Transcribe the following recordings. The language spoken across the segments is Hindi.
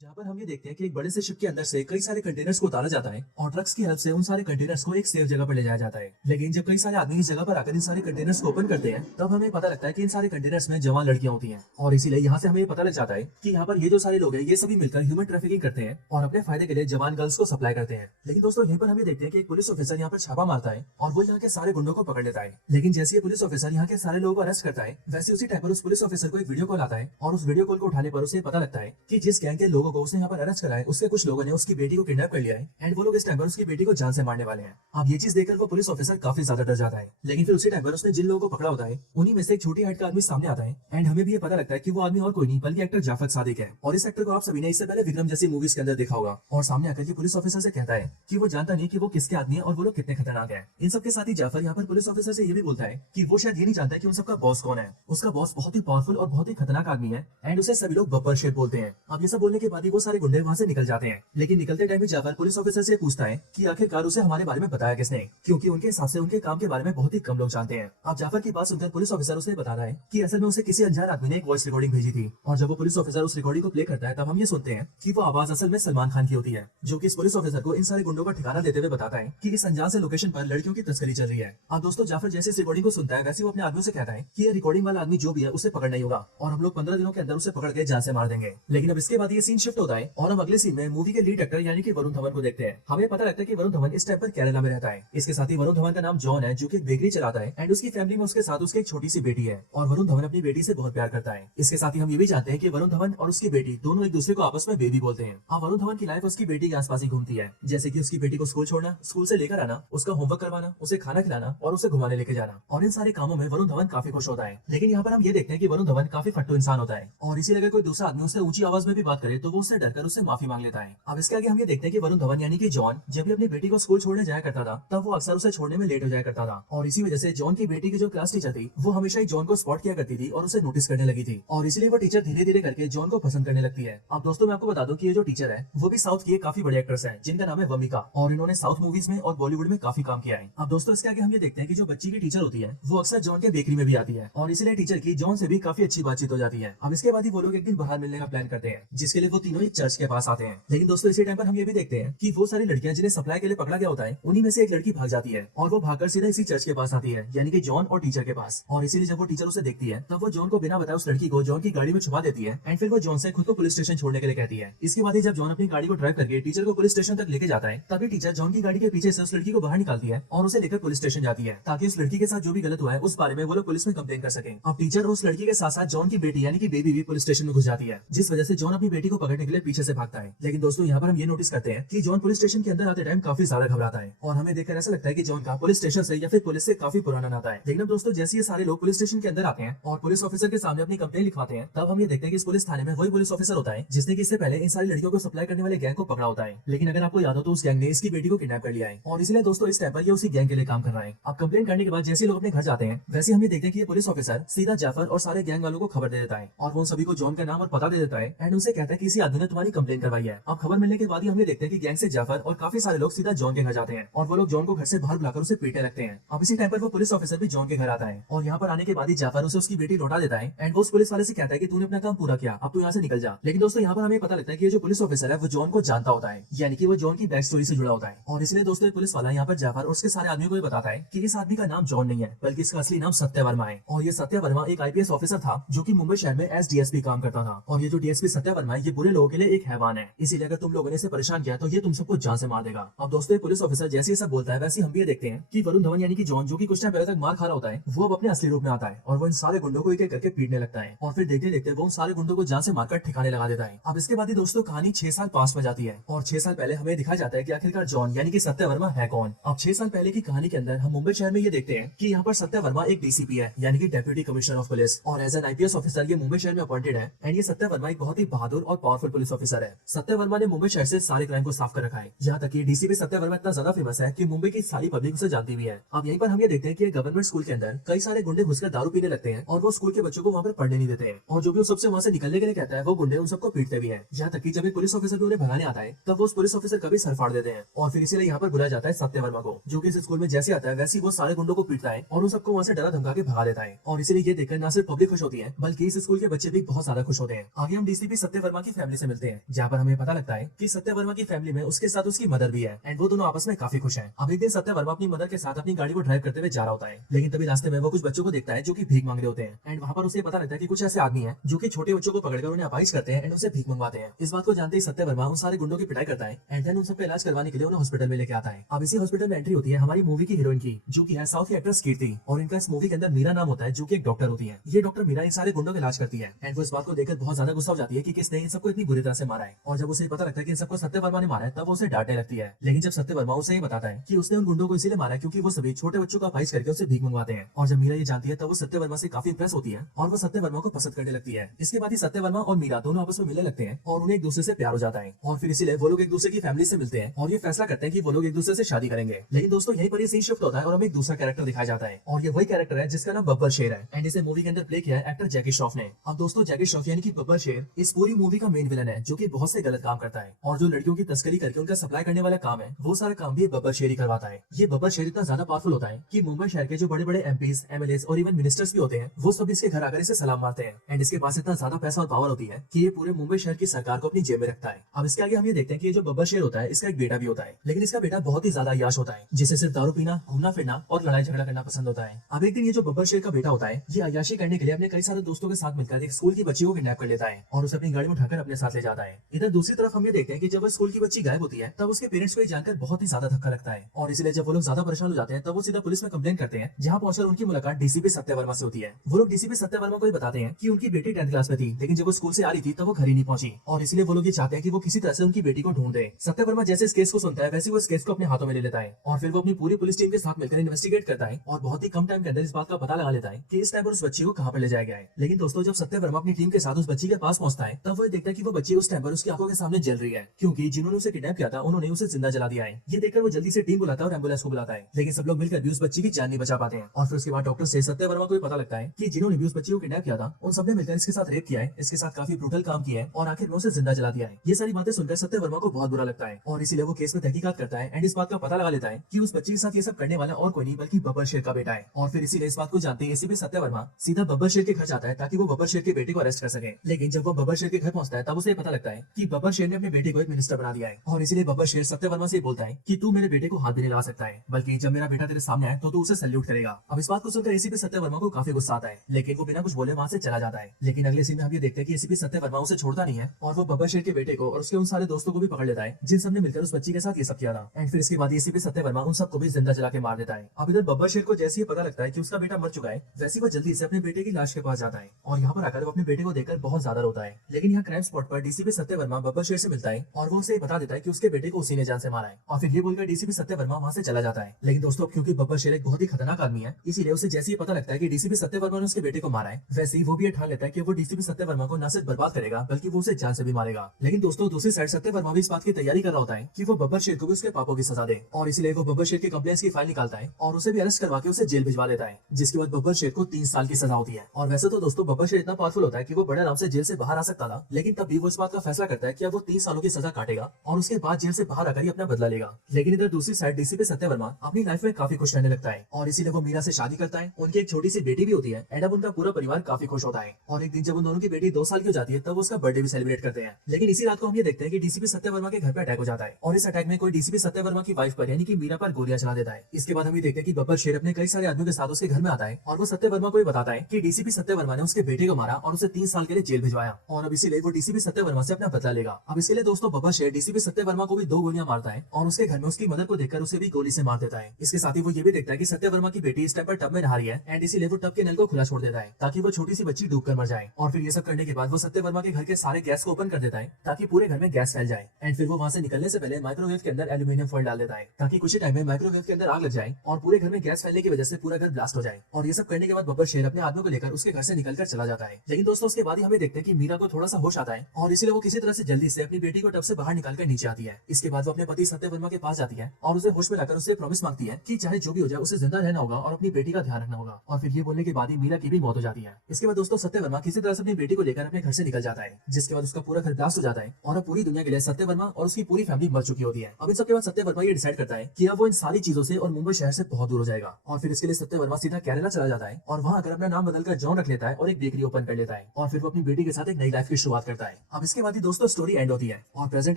जहाँ पर हम ये देखते हैं कि एक बड़े से शिप के अंदर से कई सारे कंटेनर्स को उतारा जाता है और ट्रक्स की हेल्प से उन सारे कंटेनर्स को एक सेफ जगह पर ले जाया जाता है। लेकिन जब कई सारे आदमी इस जगह पर आकर इन सारे कंटेनर्स को ओपन करते हैं तब हमें पता लगता है कि इन सारे कंटेनर्स में जवान लड़कियां होती हैं और इसीलिए यहाँ से हमें पता लग जाता है कि यहाँ पर ये जो सारे लोग हैं ये सभी मिलकर ह्यूमन ट्रैफिकिंग करते हैं और अपने फायदे के लिए जवान गर्ल्स को सप्लाई करते हैं। लेकिन दोस्तों यहीं पर हम ये देखते हैं कि एक पुलिस ऑफिसर यहाँ पर छापा मारता है और वो यहाँ के सारे गुंडों को पकड़ लेता है। लेकिन जैसे ये पुलिस ऑफिसर यहाँ के सारे लोगों को अरेस्ट करता है वैसे उसी टाइम पर उस पुलिस ऑफिसर को एक वीडियो कॉल आता है और उस वीडियो कॉल को उठाने पर उसे पता लगता है कि जिस गैंग के लोगों को उसने यहाँ पर अरेस्ट करा है उसके कुछ लोगों ने उसकी बेटी को किडनैप कर लिया है एंड वो लोग इस टाइम पर उसकी बेटी को जान से मारने वाले हैं। अब ये चीज देखकर वो पुलिस ऑफिसर काफी ज्यादा डर जाता है। लेकिन फिर उसी टाइम पर उसने जिन लोगों को पकड़ा होता है उन्हीं में से एक छोटी हाइट का आदमी सामने आता है एंड हमें भी ये पता लगता है कि वो आदमी और कोई नहीं बल्कि एक्टर जाफर सादिक है। और इस एक्टर को आप सभी ने इससे पहले विक्रम जैसी मूवीज के अंदर देखा होगा और सामने आकर के पुलिस ऑफिसर से कहता है कि वो जानता नहीं कि वो किसके आदमी है और वो लोग कितने खतरनाक है। इन सबके साथ ही जाफर यहाँ पर पुलिस ऑफिसर से ये भी बोलता है कि वो शायद ये नहीं जानता कि उन सबका बॉस कौन है। उसका बॉस बहुत ही पावरफुल और बहुत ही खतरनाक आदमी है एंड उसे सभी लोग बब्बर शेर बोलते हैं। अब ये सब बोलने के बाद ही वो सारे गुंडे वहाँ से निकल जाते हैं। लेकिन निकलते टाइम जाफर पुलिस ऑफिसर से पूछता है कि आखिरकार उसे हमारे बारे में बताया किसने, क्योंकि उनके हिसाब से उनके काम के बारे में बहुत ही कम लोग जानते हैं। अब जाफर की बात सुनकर पुलिस ऑफिसर उसे बता रहा है कि असल में उसे किसी अनजान आदमी ने एक वॉइस रिकॉर्डिंग भेजी थी और जब वो पुलिस ऑफिसर उस रिकॉर्डिंग को प्ले करता है तब हम ये सुनते हैं कि वो आवाज असल में सलमान खान की होती है, जो कि इस पुलिस ऑफिसर को इन सारे गुंडों का ठिकाना देते हुए बताता है कि इस अनजान से लोकेशन पर लड़कियों की तस्करी चल रही है। अब दोस्तों जाफर जैसे इस रिकॉर्डिंग को सुनता है वैसे वो अपने आदमियों से कहता है कि ये रिकॉर्डिंग वाला आदमी जो भी है उसे पकड़ना ही होगा और हम लोग 15 दिनों के अंदर उसे पकड़ के जान से मार देंगे। लेकिन अब इसके बाद ये सीन शिफ्ट होता है और हम अगले सीन में मूवी के लीड एक्टर यानी कि वरुण धवन को देखते हैं। हमें पता लगता है कि वरुण धवन इस टाइम पर केरला में रहता है। इसके साथ ही वरुण धवन का नाम जॉन है जो कि एक बेकरी चलाता है एंड उसकी फैमिली में उसके साथ उसकी एक छोटी सी बेटी है और वरुण धवन अपनी बेटी से बहुत प्यार करता है। इसके साथ ही हम ये भी जानते हैं कि वरुण धवन और उसकी बेटी दोनों एक दूसरे को आपस में बेबी बोलते हैं। अब वरुण धवन की लाइफ उसकी बेटी के आसपास ही घूमती है, जैसे कि उसकी बेटी को स्कूल छोड़ना, स्कूल से लेकर आना, उसका होमवर्क करवाना, उसे खाना खिलाना और उसे घुमाने लेके जाना और इन सारे कामों में वरुण धवन काफी खुश होता है। लेकिन यहाँ पर हम ये देखते हैं कि वरुण धवन काफी फट्टू इंसान होता है और इसी अगर कोई दूसरा आदमी उससे ऊंची आवाज में भी बात करे तो वो उससे डरकर उससे माफी मांग लेता है। अब इसके आगे हम ये देखते हैं कि वरुण धवन यानी कि जॉन जब भी अपनी बेटी को स्कूल छोड़ने जाया करता था तब वो अक्सर उसे छोड़ने में लेट हो जाया करता था और इसी वजह से जॉन की बेटी की जो क्लास टीचर थी वो हमेशा ही जॉन को स्पॉट किया करती थी और उसे नोटिस करने लगी थी और इसलिए वो टीचर धीरे धीरे करके जॉन को पसंद करने लगती है। अब दोस्तों मैं आपको बता दूं कि ये जो टीचर है वो भी साउथ की एक काफी बड़े एक्ट्रेस है जिनका नाम है वमिका और इन्होंने साउथ मूवीज में और बॉलीवुड में काफी काम किया है। अब दोस्तों इसके आगे हम ये देखते हैं कि जो बच्ची की टीचर होती है वो अक्सर जॉन के बेकरी में भी आती है और इसलिए टीचर की जॉन से भी काफी अच्छी बातचीत हो जाती है। अब इसके बाद ही वो लोग एक दिन बाहर मिलने का प्लान करते हैं जिसके लिए वो तीनों एक चर्च के पास आते हैं। लेकिन दोस्तों इसी टाइम पर हम ये भी देखते हैं कि वो सारी लड़कियां जिन्हें सप्लाई के लिए पकड़ा गया होता है उन्हीं में से एक लड़की भाग जाती है और वो भागकर सीधा इसी चर्च के पास आती है यानी कि जॉन और टीचर के पास। और इसीलिए जब वो टीचर उसे देखती है तब वो जॉन को बिना बताए उस लड़की को जॉन की गाड़ी में छुपा देती है एंड फिर वो जॉन से खुद को पुलिस स्टेशन छोड़ने के लिए कहती है। इसके बाद ही जब जॉन अपनी गाड़ी को ड्राइव करके टीचर को पुलिस स्टेशन तक लेके जाता है तभी टीचर जॉन की गाड़ी के पीछे से उस लड़की को बाहर निकालती है और उसे लेकर पुलिस स्टेशन जाती है ताकि उस लड़की के साथ जो भी गलत हुआ है उस बारे में वो लोग पुलिस में कंप्लेन कर सके। अब टीचर और उस लड़की के साथ साथ जॉन की बेटी यानी कि बेबी भी पुलिस स्टेशन में घुस जाती है जिस वजह से जॉन अपनी बेटी को पकड़ने के लिए पीछे से भागता है। लेकिन दोस्तों यहाँ पर हम ये नोटिस करते हैं कि जॉन पुलिस स्टेशन के अंदर आते टाइम काफी ज्यादा घबराता है और हमें देखकर ऐसा लगता है कि जॉन का पुलिस स्टेशन से या फिर पुलिस से काफी पुराना नाता है। लेकिन दोस्तों जैसे ये सारे लोग पुलिस स्टेशन के अंदर आते हैं और पुलिस ऑफिसर के सामने अपनी कंप्लेन लिखवाते हैं तब हम ये देखते हैं कि इस पुलिस थाने में वही पुलिस ऑफिसर होता है जिसने कि इससे पहले इन सारी लड़कियों को सप्लाई करने वाले गैंग को पकड़ा होता है। लेकिन अगर आपको याद हो तो उस गैंग ने इसकी बेटी को किडनैप कर लिया है और इसलिए दोस्तों इस टाइम पर ये उसी गैंग के लिए काम कर रहा है। अब कंप्लेन करने के बाद जैसे लोग अपने घर जाते हैं वैसे हम ये देखते हैं कि ये पुलिस ऑफिसर सीधा जाफर और सारे गैंग वालों को खबर दे देता है और वो सभी को जॉन का नाम और पता दे देता है एंड उनसे कहता है कि इसी आदमी ने तुम्हारी कंप्लेन करवाई है। अब खबर मिलने के बाद ही हम ये देखते हैं कि गैंग से जाफर और काफी सारे लोग सीधा जॉन के घर जाते हैं और वो लोग जॉन को घर से बाहर बुलाकर उसे पीटने लगते हैं। अब इसी टाइम पर वो पुलिस ऑफिसर भी जॉन के घर आता है और यहाँ पर आने के बाद ही जाफर उसे उसकी बेटी लौटा देता है एंड वो उस पुलिस वाले से कहता है कि तूने अपना काम पूरा किया, अब तू यहाँ से निकल जा। लेकिन दोस्तों यहाँ पर हमें पता लगता है कि ये जो पुलिस ऑफिसर है वो जॉन को जानता होता है यानी कि वो जॉन की बैक स्टोरी से जुड़ा होता है और इसलिए दोस्तों पुलिस वाला यहाँ पर जाफर और उसके सारे आदमियों को बताता है कि इस आदमी का नाम जॉन नहीं है बल्कि इसका असली नाम सत्य वर्मा है और ये सत्य वर्मा एक आईपीएस ऑफिसर था जो कि मुंबई शहर में एस डीएसपी काम करता था और ये जो डीएसपी सत्य वर्मा है ये बुरे लोगों के लिए एक हैवान है, इसीलिए अगर तुम लोगों ने इसे परेशान किया तो ये तुम सबको जान से मार देगा। अब दोस्तों पुलिस ऑफिसर जैसे ये सब बोलता है वैसे हम भी देखते हैं कि वरुण धवन यानी कि जॉन जो कि कुछ टाइम पहले तक मार खा रहा होता है वो अब अपने असली रूप में आता है और वो इन सारे गुंडों को एक एक करके पीटने लगता है और फिर देखते देखते वो उन सारे गुंडों को जान से मारकर ठिकाने लगा देता है। अब इसके बाद ही दोस्तों कहानी 6 साल पास में जाती है और 6 साल पहले हमें दिखाया जाता है कि आखिरकार जॉन यानी कि सत्य वर्मा है कौन। अब 6 साल पहले की कहानी के अंदर हम मुंबई शहर में ये देखते हैं कि यहाँ पर सत्य वर्मा एक डीसीपी है यानी कि डेप्यूटी कमिश्नर ऑफ पुलिस और एज एन आईपीएस ऑफिसर ये मुंबई शहर में अपॉइंटेड है एंड ये सत्य वर्मा एक बहुत ही बहादुर और पावरफुल पुलिस ऑफिसर है। सत्य वर्मा ने मुंबई शहर से सारे क्राइम को साफ कर रखा है, यहाँ तक कि डीसीपी सत्य वर्मा इतना ज्यादा फेमस है कि मुंबई की सारी पब्लिक उसे जानती भी है। अब यहीं पर हम ये देखते हैं कि गवर्नमेंट स्कूल के अंदर कई सारे गुंडे घुसकर दारू पीने लगते हैं और वो स्कूल के बच्चों को वहाँ पर पढ़ने नहीं देते हैं और जो भी उस सबसे वहाँ से निकलने के लिए कहता है वो गुंडे उन सबको पीटते भी है। यहाँ तक कि जब एक पुलिस ऑफिसर भी उन्हें भगाने आता है तब वो उस पुलिस ऑफिसर का भी सर फाड़ देते हैं और फिर इसीलिए यहाँ पर बुलाया जाता है सत्य वर्मा को, जो कि इस स्कूल में जैसे आता है वैसे वो सारे गुंडों को पीटता है और उन सबको वहाँ से डरा धमका के भगा देता है और इसीलिए ये देखकर न सिर्फ पब्लिक खुश होती है बल्कि इस स्कूल के बच्चे भी बहुत ज्यादा खुश होते हैं। आगे हम डीसीपी सत्य वर्मा की फैमिली से मिलते हैं, जहाँ पर हमें पता लगता है कि सत्य वर्मा की फैमिली में उसके साथ उसकी मदर भी है एंड वो दोनों आपस में काफी खुश हैं। अब एक दिन सत्य वर्मा अपनी मदर के साथ अपनी गाड़ी को ड्राइव करते हुए जा रहा होता है, लेकिन तभी रास्ते में वो कुछ बच्चों को देखता है जो कि भीख मांग रहे होते हैं एंड वहाँ पर उसे पता लगता है कि कुछ ऐसे आदमी हैं जो कि छोटे बच्चों को पकड़कर उन्हें अपाइश करते हैं एंड उनसे भीख मंगवाते हैं। इस बात को जानते ही सत्य वर्मा उन सारे गुंडों की पिटाई करता है एंड देन उन सबका इलाज करवाने के लिए उन्हें हॉस्पिटल में लेके आता है। अब इसी हॉस्पिटल में एंट्री होती है हमारी मूवी की हीरोइन की, जो कि है साउथ की एक्ट्रेस कीर्ति, और इनका इस मूवी के अंदर मीरा नाम होता है, जो कि एक डॉक्टर होती है। ये डॉक्टर मीरा इन सारे गुंडों का इलाज करती है एंड वो इस बात को देखकर बहुत ज्यादा गुस्सा हो जाती है कि किसने इन सबको इतनी बुरी तरह से मारा है। और जब उसे पता लगता है कि इन सबको सत्य वर्मा ने मारा है, तब वो उसे डांटने लगती है। लेकिन जब सत्य वर्मा उसे ये बताता है कि उसने उन गुंडों को इसीलिए मारा है क्योंकि वो सभी छोटे बच्चों का अपाइश करके उसे भीख मंगवाते हैं। और जब मीरा ये जानती है तब वो सत्य वर्मा से काफी इंप्रेस होती है और वो सत्य वर्मा को पसंद करने लगती है। इसके बाद ही सत्य वर्मा और मीरा दोनों आपस में मिलने लगते हैं और उन्हें एक दूसरे से प्यार हो जाता है और फिर इसीलिए वो लोग एक दूसरे की फैमिली से मिलते हैं और ये फैसला करते हैं कि वो लोग एक दूसरे से शादी करेंगे। लेकिन दोस्तों यहीं पर ये सीन शिफ्ट होता है और हमें एक दूसरा कैरेक्टर दिखाया जाता है और ये वही कैरेक्टर है जिसका नाम बब्बर शेर है एंड इसे मूवी के अंदर प्ले किया है एक्टर जैकी श्रॉफ ने। अब दोस्तों जैकी श्रॉफ यानी कि बब्बर शेर इस पूरी मूवी का मेन विलन है, जो कि बहुत से गलत काम करता है और जो लड़कियों की तस्करी करके उनका सप्लाई करने वाला काम है, वो सारा काम भी बब्बर शेर ही करवाता है। ये बब्बर शेर इतना ज्यादा पावरफुल होता है कि मुंबई शहर के जो बड़े बड़े एमपीज, एमएलए और इवन मिनिस्टर्स भी होते हैं, वो सब इसके घर आकर इसे सलाम मारते हैं एंड इसके पास इतना ज्यादा पैसा और पावर होती है कि ये पूरे मुंबई शहर की सरकार को अपनी जेब में रखता है। अब इसके आगे हम ये देखते हैं कि ये जो बब्बर शेर होता है, इसका एक बेटा भी होता है, लेकिन इसका बेटा बहुत ही ज्यादा अय्याश होता है, जिसे सिर्फ दारू पीना, घूमना फिरना और लड़ाई झगड़ा करना पसंद होता है। अब एक दिन ये जो बब्बर शेर का बेटा होता है, ये अय्याशी करने के लिए अपने कई सारे दोस्तों के साथ मिलकर एक स्कूल की बच्ची को किडनैप कर लेता है और उसे अपनी गाड़ी में उठाकर अपने साथ ले जाता है। इधर दूसरी तरफ हम ये देखते हैं कि जब वो स्कूल की बच्ची गायब होती है, तब उसके पेरेंट्स को ये जानकर बहुत ही ज्यादा धक्का लगता है और इसलिए जब वो लोग ज्यादा परेशान हो जाते हैं, तब वो सीधा पुलिस में कंप्लेन करते हैं, जहाँ पहुंचकर उनकी मुलाकात डीसीपी सत्य वर्मा से होती है। वो लोग डीसीपी सत्य वर्मा को बताते हैं कि उनकी बेटी 10th क्लास में थी, लेकिन जब वो स्कूल से आ रही थी तब वो घर ही नहीं पहुंची और इसलिए वो लोग ये चाहते हैं कि वो किसी तरह से उनकी बेटी को ढूंढ दे। सत्य वर्मा जैसे इस केस को सुनता है, वैसे वो इस केस को अपने हाथों में ले लेता है और फिर वो अपनी पूरी पुलिस टीम के साथ मिलकर इन्वेस्टिगेट करता है और बहुत ही कम टाइम के अंदर इस बात का पता लगा लेता है कि इस टाइम पर उस बच्ची को कहाँ पर ले जाया गया है। लेकिन दोस्तों जब सत्य वर्मा अपनी टीम के साथ उस बच्ची के पास पहुंचता है, तब वो देखता है कि वो बच्ची उस टाइम पर उसकी आंखों के सामने जल रही है, क्योंकि जिन्होंने उसे किडनैप किया था उन्होंने उसे जिंदा जला दिया है। ये देखकर वो जल्दी से टीम बुलाता है और एम्बुलेंस को बुलाता है, लेकिन सब लोग मिलकर भी उस बच्ची की जान नहीं बचा पाते हैं। और फिर उसके बाद डॉक्टर से सत्य वर्मा को भी पता लगता है कि जिन्होंने भी उस बच्ची को किडनैप किया था, उन सबने मिलकर इसके साथ रेप किया है, इसके साथ काफी ब्रूटल काम किया है और आखिर में उसे जिंदा जला दिया है। ये सारी बातें सुनकर सत्य वर्मा को बहुत बुरा लगता है और इसीलिए वो केस में तहकीकात करता है एंड इस बात का पता लगा लेता है कि उस बच्ची के साथ ये सब करने वाला और कोई नहीं बल्कि बब्बर शेर का बेटा है। और फिर इसीलिए इस बात को जानते ही एसीपी सत्य वर्मा सीधा बब्बर शेर के घर जाता है ताकि वो बब्बर शेर के बेटे को अरेस्ट कर सके। लेकिन जब वो बब्बर शेर के घर पहुंचता है, तब उसे पता लगता है कि बब्बर शेर ने अपने बेटे को एक मिनिस्टर बना दिया है और इसीलिए बब्बर शेर सत्य वर्मा से बोलता है कि तू मेरे बेटे को हाथ भी नहीं लगा सकता है, बल्कि जब मेरा बेटा तेरे सामने आए तो तू उसे सैल्यूट करेगा। अब इस बात को सुनकर एसीपी सत्य वर्मा को काफी गुस्सा आता है, लेकिन वो बिना कुछ बोले वहां से चला जाता है। लेकिन अगले सीन में हम ये देखते हैं कि एसीपी सत्य वर्मा उसे छोड़ता नहीं है और वो बब्बर शेर के बेटे को और उसके उन सारे दोस्तों को भी पकड़ लेता है जिन सबने मिलकर उस बच्ची के साथ ये सब किया था। एंड फिर इसके बाद एसीपी सत्य वर्मा उन सबको भी जिंदा जला के मार देता है। अब इधर बब्बर शेर को जैसे ही पता लगता है कि उसका बेटा मर चुका है, वैसे वो जल्दी से अपने बेटे की लाश के पास जाता है और यहाँ पर आकर वो अपने बेटे को देखकर बहुत ज्यादा रोता है। लेकिन यहाँ क्राइम स्पॉट पर डीसीपी सत्य वर्मा बब्बर शेर से मिलता है और वो उसे बता देता है कि उसके बेटे को उसी ने जान से मारा है और फिर ये बोलकर डीसीपी सत्य वर्मा वहाँ से चला जाता है। लेकिन दोस्तों क्योंकि बब्बर शेर एक बहुत ही खतरनाक आदमी है, इसीलिए उसे जैसे ही पता लगता है कि डीसीपी सत्य वर्मा ने उसके बेटे को मारा है, वैसे ही वो भी ठान लेता है कि वो डीसीपी सत्य वर्मा को न सिर्फ बर्बाद करेगा बल्कि वो उसे जान से भी मारेगा। लेकिन दोस्तों दूसरी साइड सत्य वर्मा भी इस बात की तैयारी कर रहा होता है कि वो बब्बर शेर को भी उसके पापों की सजा दे और इसलिए वो बब्बर शेर की कंप्लेंट्स की फाइल निकालता है और उसे भी अरेस्ट करवा के उसे जेल भिजवा देता है, जिसके बाद बब्बर शेर को 3 साल की सजा होती है। और वैसे तो दोस्तों बब्बर शेर इतना पावरफुल होता है कि वो बड़े आराम से जेल से बाहर आ सकता था, लेकिन तब भी वो इस बात का फैसला करता है कि अब वो 3 सालों की सजा काटेगा और उसके बाद जेल से बाहर आकर ही अपना बदला लेगा। लेकिन इधर दूसरी साइड डीसीपी सत्य वर्मा अपनी लाइफ में काफी खुश रहने लगता है और इसीलिए वो मीरा से शादी करता है। उनकी एक छोटी सी बेटी भी होती है एंड अब उनका पूरा परिवार काफी खुश होता है। और एक दिन जब उन दोनों की बेटी 2 साल की हो जाती है, तब उसका बर्थडे भी सेलिब्रेट करते हैं। लेकिन इसी रात को हम ये देखते हैं कि डीसीपी सत्य वर्मा के घर पे अटैक हो जाता है और इस अटैक में कोई डीसीपी सत्य वर्मा की वाइफ पर यानी कि मीरा पर गोलियां चला देता है। इसके बाद हम ये देखते हैं कि बब्बर शेर अपने कई सारे आदमियों के साथ उसके घर में आता है और वो सत्य वर्मा को बताता है कि डीसीपी सत्य वर्मा ने उसके बेटे को मारा और उसे 3 साल के लिए जेल भिजवाया और अब इसीलिए वो डीसीपी सत्य वर्मा से अपना बदला लेगा। अब इसके लिए दोस्तों बब्बर शेर डीसीपी सत्य वर्मा को भी 2 गोलियां मारता है और उसके घर में उसकी मदर को देखकर उसे भी गोली से मार देता है। इसके साथ ही वो ये भी देखता है कि सत्य वर्मा की बेटी इस टाइम पर टब में नहा रही है एंड इसीलिए वो टब के नल को खुला छोड़ देता है ताकि वो छोटी सी बच्ची डूब कर मर जाए। और फिर ये सब करने के बाद वो सत्य वर्मा के घर के सारे गैस को ओपन कर देता है ताकि पूरे घर में गैस फैल जाए एंड फिर वो वहाँ से निकलने से पहले माइक्रोवेव के अंदर एल्यूमिनियम फॉइल डाल देता है ताकि कुछ ही टाइम में माइक्रोवेव के अंदर आग लग जाए और पूरे घर में गैस फैलने की वजह से पूरा घर ब्लास्ट हो जाए। और ये सब करने के बाद बब्बर शेर अपने आदमियों को लेकर उसके घर से निकलकर चला जाता है। लेकिन दोस्तों उसके बाद ही हमें देखते हैं कि मीरा को थोड़ा सा होश आता है और इसलिए वो किसी तरह से जल्दी से अपनी बेटी को टब से बाहर निकालकर नीचे आती है। इसके बाद वो अपने पति सत्य वर्मा के पास जाती है और उसे होश में लाकर उससे प्रॉमिस मांगती है कि चाहे जो भी हो जाए उसे जिंदा रहना होगा और अपनी बेटी का ध्यान रखना होगा। और फिर ये बोलने के बाद ही मीरा की भी मौत हो जाती है। इसके बाद दोस्तों सत्य वर्मा किसी तरह से अपनी बेटी को लेकर अपने घर से निकल जाता है, जिसके बाद उसका पूरा घर ब्लास्ट हो जाता है और अब पूरी दुनिया के लिए सत्य वर्मा और उसकी पूरी फैमिली मर चुकी होती है। अब इन सबके बाद सत्य वर्मा ये डिसाइड करता है कि अब वो इन सारी चीजों से और मुंबई शहर से बहुत दूर हो जाएगा और फिर इसके लिए सत्य वर्मा सीधा केरला चला जाता है और वहाँ आकर अपना नाम बदलकर जॉन रख लेता है और एक बेकरी ओपन कर लेता है और फिर वो अपनी बेटी के साथ एक नई लाइफ की शुरुआत करता है। है। अब इसके बाद ही दोस्तों स्टोरी एंड होती है और प्रेजेंट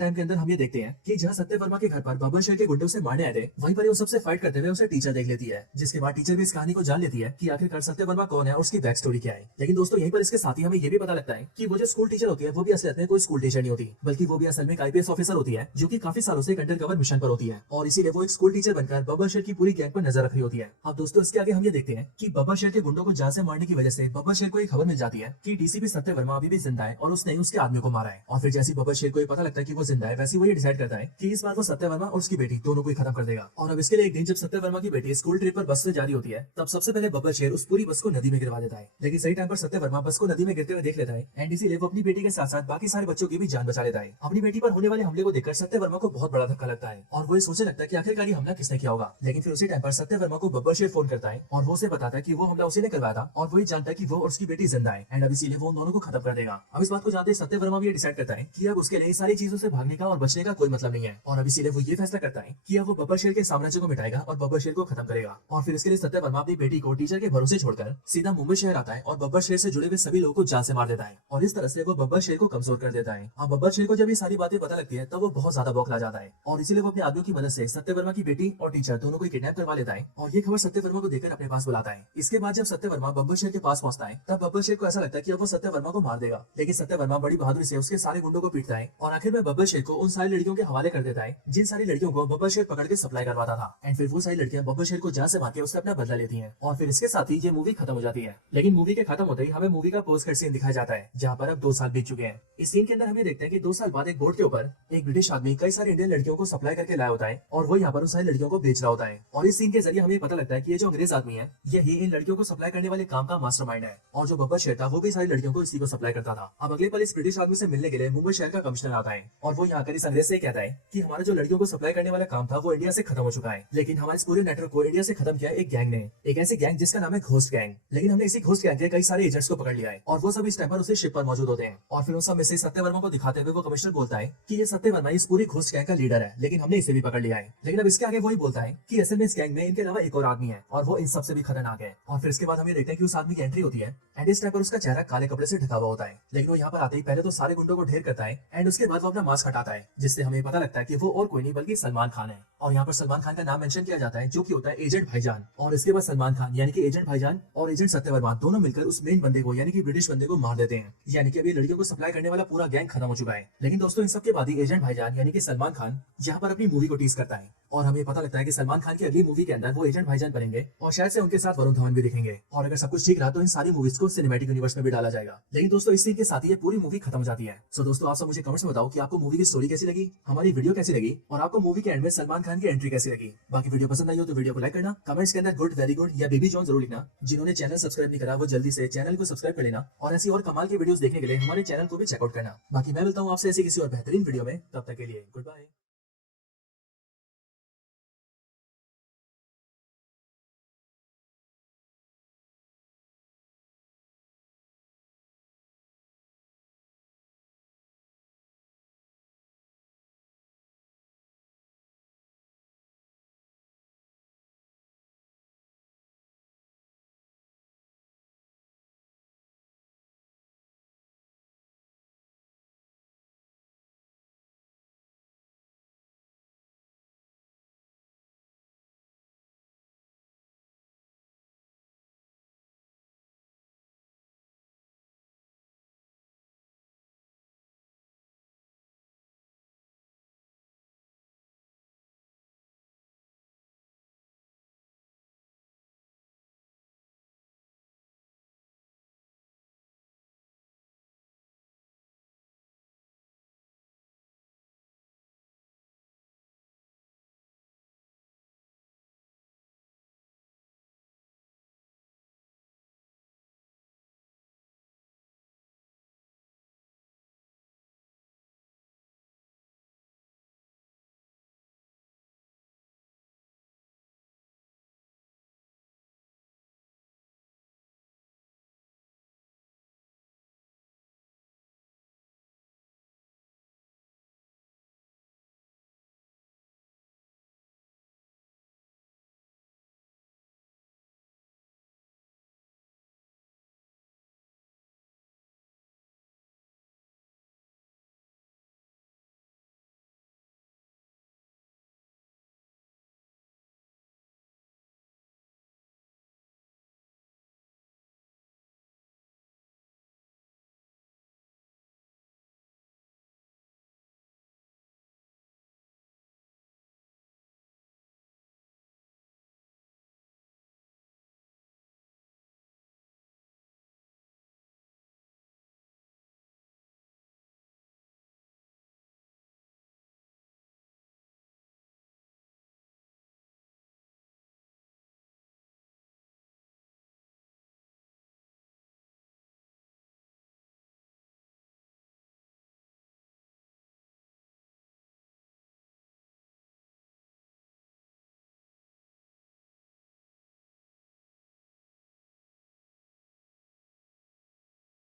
टाइम के अंदर हम ये देखते हैं कि जहाँ सत्य वर्मा के घर पर बब्बर शेर के गुंडे उसे मारने आए थे, वहीं पर वो सबसे फाइट करते हुए उसे टीचर देख लेती है, जिसके बाद टीचर भी इस कहानी को जान लेती है कि आखिरकार सत्य वर्मा कौन है और उसकी बैक स्टोरी क्या है। लेकिन दोस्तों यहीं पर इसके साथ ही हमें ये भी पता लगता है कि वो जो स्कूल टीचर होती है वो भी असलियत में कोई स्कूल टीचर नहीं होती, बल्कि वो भी असल में आईपीएस ऑफिसर होती है जो कि काफी सालों से अंडर कवर मिशन पर होती है और इसीलिए वो एक स्कूल टीचर बनकर बब्बर शेर की पूरी गैंग पर नजर रख रही होती है। अब दोस्तों इसके आगे हम ये देखते हैं कि बब्बर शेर के गुंडों को जान से मारने की वजह से बब्बर शेर को एक खबर मिल जाती है कि डीसीपी सत्य वर्मा अभी भी जिंदा है और उसने उसके आदमी को मारा है। और फिर जैसे बब्बर शेर को ये पता लगता है कि वो जिंदा है, वैसे वो ये डिसाइड करता है कि इस बार वो सत्य वर्मा और उसकी बेटी दोनों को ही खत्म कर देगा। और अब इसके लिए एक दिन जब सत्य वर्मा की बेटी स्कूल ट्रिप पर बस से जा रही होती है, तब सबसे पहले बब्बर शेर उस पूरी बस को नदी में गिरवा देता है। लेकिन सही टाइम पर सत्य वर्मा बस को नदी में गिरते हुए देख लेता है एंड इसीलिए वो अपनी बेटी के साथ साथ बाकी सारे बच्चों की भी जान बचा लेता है। अपनी बेटी पर होने वाले हमले को देखकर सत्य वर्मा को बहुत बड़ा धक्का लगता है और वो ये सोचने लगता है कि आखिरकार ये हमला किसने किया होगा। लेकिन फिर उसी टाइम पर सत्य वर्मा को बब्बर शेर फोन करता है और वो उसे बताता है कि वो हमला उसी ने करवाया था और वही जानता है कि वो और उसकी बेटी जिंदा है एंड अब इसीलिए वो उन दोनों को खत्म कर देगा। अब इस बात को जानते सत्य वर्मा भी डिसाइड करता है कि अब उसके लिए सारी चीजों से भागने का और बचने का कोई मतलब नहीं है और अब इसीलिए वो ये फैसला करता है कि अब वो बब्बर शेर के साम्राज्य को मिटाएगा और बब्बर शेर को खत्म करेगा। और फिर इसके लिए सत्य वर्मा अपनी बेटी को टीचर के भरोसे छोड़कर सीधा मुंबई शहर आता है और बब्बर शेर से जुड़े हुए सभी लोगों को जान से मार देता है और इस तरह से वो बब्बर शेर को कमजोर कर देता है। अब बब्बर शेर को जब ये सारी बातें पता लगती है तब वो बहुत ज्यादा बौखला जाता है और इसीलिए वो अपने आदमियों की मदद से सत्य वर्मा की बेटी और टीचर दोनों को किडनैप करवा लेता है और ये खबर सत्य वर्मा को देकर अपने पास बुलाता है। इसके बाद जब सत्य वर्मा बब्बर शेर के पास पहुंचता है तब बब्बर शेर को ऐसा लगता है कि अब वो सत्य वर्मा को मार देगा, लेकिन सत्य वर्मा बड़ी बहादुरी से उसके सारे गुंडों को पीटता है और आखिर में बब्बर शेर को उन सारी लड़कियों के हवाले कर देता है जिन सारी लड़कियों को बब्बर शेर पकड़ के सप्लाई करवाता था एंड फिर वो सारी लड़कियां बब्बर शेर को जान से मार के उससे अपना बदला लेती हैं और फिर इसके साथ ही ये मूवी खत्म हो जाती है। लेकिन मूवी के खत्म होते ही हमें मूवी का पोस्ट कट सीन दिखाया जाता है जहाँ पर अब 2 साल बीत चुके हैं। इस सीन के अंदर हमें देखते हैं कि 2 साल बाद एक बोट के ऊपर एक ब्रिटिश आदमी कई सारी इंडियन लड़कियों को सप्लाई करके लाया होता है और वो यहाँ पर उन सारी लड़कियों को बेच रहा होता है और इस सीन के जरिए हमें पता लगता है कि ये जो अंग्रेज आदमी है यही इन लड़कियों को सप्लाई करने वाले काम का मास्टरमाइंड है और जो बब्बर शेर था वो भी सारी लड़कियों को इसी को सप्लाई करता था। अब अगले पल इस ब्रिटिश आदमी से मिलने के लिए मुंबई शहर का कमिश्नर आता है और वो यहाँ कर इस अंग्रेज से कहता है कि हमारा जो लड़कियों को सप्लाई करने वाला काम था वो इंडिया से खत्म हो चुका है, लेकिन हमारे इस पूरे नेटवर्क को इंडिया से खत्म किया एक गैंग ने, एक ऐसी गैंग जिसका नाम है घोस्ट गैंग। लेकिन हमने इसी घोस्ट गैंग के कई सारे एजेंट्स को पकड़ लिया है और वो सब इस टाइम पर उसी शिप पर मौजूद होते हैं और फिर उन सब में से सत्य वर्मा को दिखाते हुए वो कमिश्नर बोलता है कि ये सत्य वर्मा इस पूरी घोस्ट गैंग का लीडर है, लेकिन हमने इसे भी पकड़ लिया है। लेकिन अब इसके आगे वही बोलता है कि असल में इस गैंग में इनके अलावा एक और आदमी है और वो इन सबसे भी खतरनाक है। और फिर इसके बाद हमें देखते हैं कि उस आदमी की एंट्री होती है एंड इस टाइम पर उसका चेहरा काले कपड़े से ढका हुआ होता है, लेकिन वो यहाँ पर आते ही पहले तो सारे गुंडों को ढेर करता है एंड उसके बाद वो अपना मास्क हटाता है जिससे हमें पता लगता है कि वो और कोई नहीं बल्कि सलमान खान है। और यहाँ पर सलमान खान का नाम मेंशन किया जाता है जो कि होता है एजेंट भाईजान। और इसके बाद सलमान खान यानी कि एजेंट भाईजान और एजेंट सत्य वर्मा दोनों मिलकर उस मेन बंदे को यानी कि ब्रिटिश बंदे को मार देते हैं, यानी कि अभी लड़कियों को सप्लाई करने वाला पूरा गैंग खत्म हो चुका है। लेकिन दोस्तों इन सब के बाद ही एजेंट भाईजान यानी कि सलमान खान यहाँ पर अपनी मूवी को टीज करता है और हमें पता लगता है कि सलमान खान की अगली मूवी के अंदर वो एजेंट भाईजान बनेंगे और शायद से उनके साथ वरुण धवन भी दिखेंगे और अगर सब कुछ ठीक रहा तो इन सारी मूवीज को सिनेमैटिक यूनिवर्स में भी डाला जाएगा। लेकिन दोस्तों इस सीन के साथ ही ये पूरी मूवी खत्म हो जाती है। सो दोस्तों आप सब मुझे कमेंट्स में बताओ कि आपको मूवी की स्टोरी कैसी लगी, हमारी वीडियो कैसी लगी और आपको मूवी के एंड में सलमान खान की एंट्री कैसी लगी। बाकी वीडियो पसंद आई हो तो वीडियो को लाइक करना, कमेंट्स के अंदर गुड, वेरी गुड या बेबी जॉन जरूर लिखना। जिन्होंने चैनल सब्सक्राइब नहीं करा वो जल्दी से चैनल को सब्सक्राइब कर लेना और ऐसी और कमाल की वीडियोस देखने के लिए हमारे चैनल को भी चेकआउट करना। बाकी मैं मिलता हूँ आपसे ऐसी किसी और बेहतरीन वीडियो में, तब तक के लिए गुड बाय।